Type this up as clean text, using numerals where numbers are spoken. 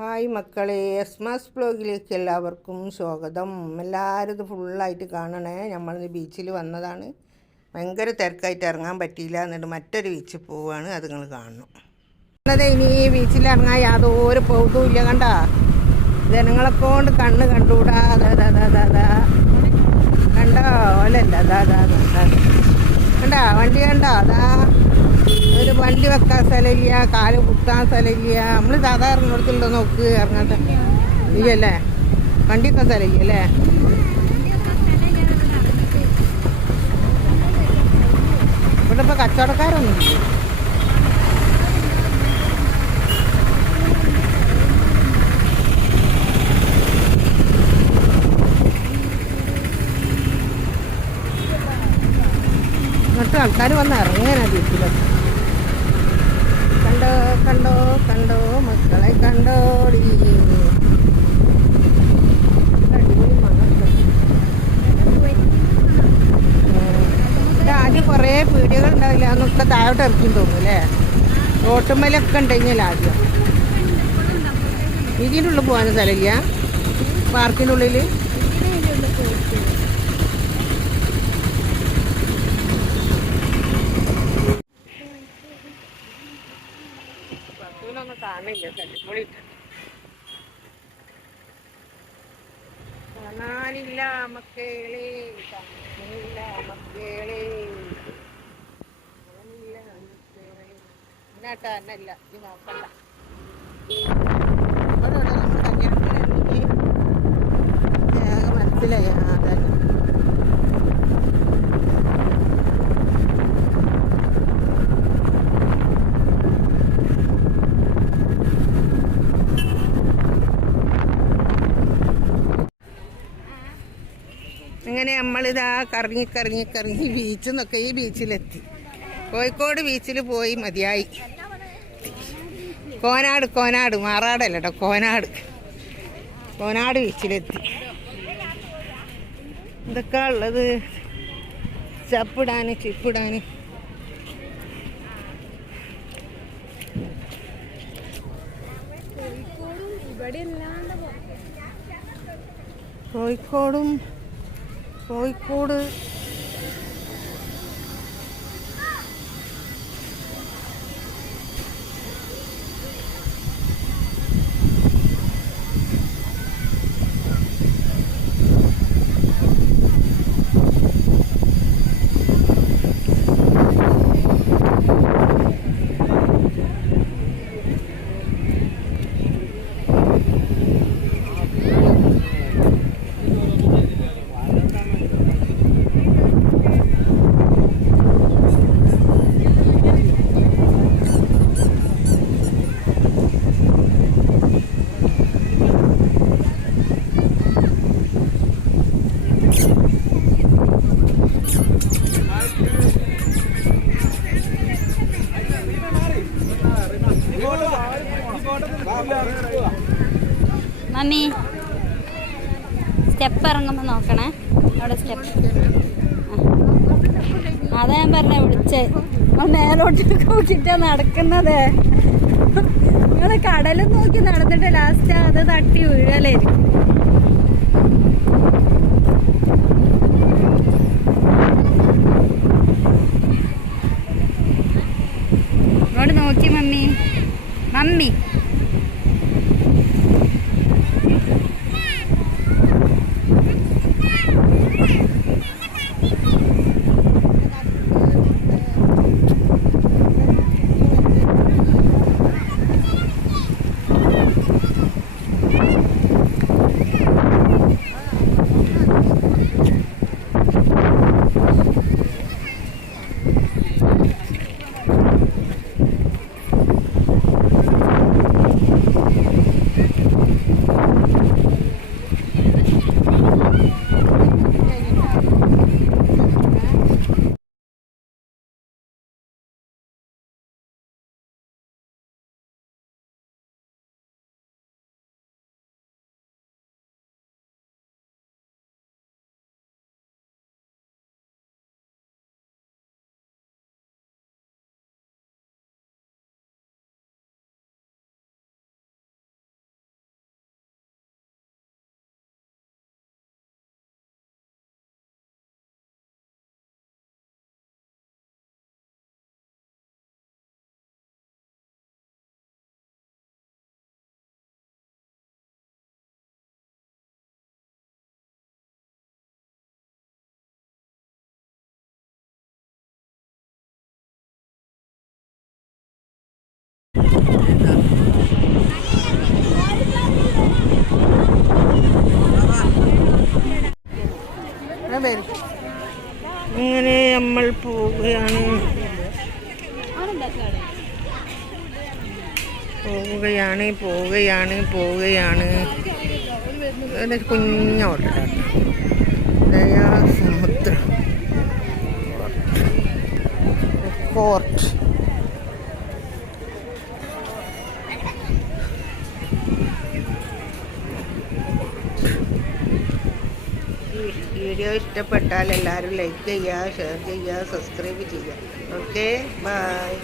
Hi മക്കളെ, എസ്മാസ് ബ്ലോഗിലേക്ക് എല്ലാവർക്കും സ്വാഗതം. എല്ലാവരും ഇത് ഫുള്ളായിട്ട് കാണണേ. നമ്മളിന്ന് ബീച്ചിൽ വന്നതാണ്. ഭയങ്കര തിരക്കായിട്ട് ഇറങ്ങാൻ പറ്റിയില്ല. എന്നിട്ട് മറ്റൊരു ബീച്ചിൽ പോവുകയാണ്. അത് നിങ്ങൾ കാണണം. അതെ, ഇനി ഈ ബീച്ചിൽ ഇറങ്ങാൻ യാതൊരു പൗതുമില്ല. കണ്ട ജനങ്ങളെ കൊണ്ട് കണ്ണ് കണ്ടുകൂടാ. കണ്ടോ ഓലല്ല കണ്ട വണ്ടി കണ്ടോ. അതാ ഒരു വണ്ടി വെക്കാൻ സ്ഥലമില്ല, കാല് കുത്താൻ സ്ഥലമില്ല. നമ്മൾ സാധാ ഇറങ്ങിടത്തുണ്ടോ നോക്ക്, ഇറങ്ങാത്ത ഇല്ലല്ലേ, വണ്ടി വെക്കാൻ സ്ഥലമില്ല അല്ലേ. ഇവിടെ ഇപ്പോൾ കച്ചവടക്കാരൊന്നും ഇല്ല. ഇങ്ങോട്ട് ആൾക്കാർ വന്ന് ഇറങ്ങാനാ ബീച്ചിലൊക്കെ. കണ്ടോ കണ്ടോ കണ്ടോ മക്കളെ, കണ്ടോടി. ആദ്യം കുറേ പീടികൾ ഉണ്ടാവില്ല, അന്നൊക്കെ താഴോട്ട് ഇറക്കി തോന്നും അല്ലേ. റോട്ടുമ്മലൊക്കെ ഉണ്ടെങ്കിൽ ആദ്യം ഇതിൻ്റെ ഉള്ളിൽ പോകാൻ സ്ഥലമില്ല. പാർക്കിൻ്റെ ഉള്ളിൽ കാണില്ല. കാണാനില്ല മക്കളെ, കാണില്ല മക്കളെ, എന്നാട്ടാ എന്നല്ല ഇത് നോക്കണ്ട. നമ്മുടെ കല്യാണത്തിന് മനസ്സിലായി. അതന്നെ അങ്ങനെ നമ്മളിതാ കറങ്ങി ബീച്ചിൽ നിന്നൊക്കെ ഈ ബീച്ചിലെത്തി. കോഴിക്കോട് ബീച്ചിൽ പോയി മതിയായി. കോനാട് മാറാടല്ല കേട്ടോ, കോനാട് ബീച്ചിലെത്തി. എന്തൊക്കെയാ ഉള്ളത്, ചിപ്പിടാൻ കോഴിക്കോട് മമ്മി സ്റ്റെപ്പ് ഇറങ്ങുമ്പോൾ നോക്കണേ. അവിടെ സ്റ്റെപ്പ് അതാ ഞാൻ പറഞ്ഞ വിളിച്ചേ. നേരോട്ട് നോക്കിട്ടാ നടക്കുന്നത്. നിങ്ങള് കടലും നോക്കി നടന്നിട്ട് ലാസ്റ്റ് അത് തട്ടി വീഴലായിരിക്കും. ഇങ്ങോട്ട് നോക്കി മമ്മി. പേര്. ഇങ്ങനെ നമ്മൾ പോവുകയാണ് പോവുകയാണ് പോവുകയാണ് പോവുകയാണ്. ഒരു കുഞ്ഞ ഹോട്ടലാണ് ദയാസമുദ്രം ഫോർട്ട്. വീഡിയോ ഇഷ്ടപ്പെട്ടാൽ എല്ലാവരും ലൈക്ക് ചെയ്യുക, ഷെയർ ചെയ്യുക, സബ്സ്ക്രൈബ് ചെയ്യുക. Okay, by.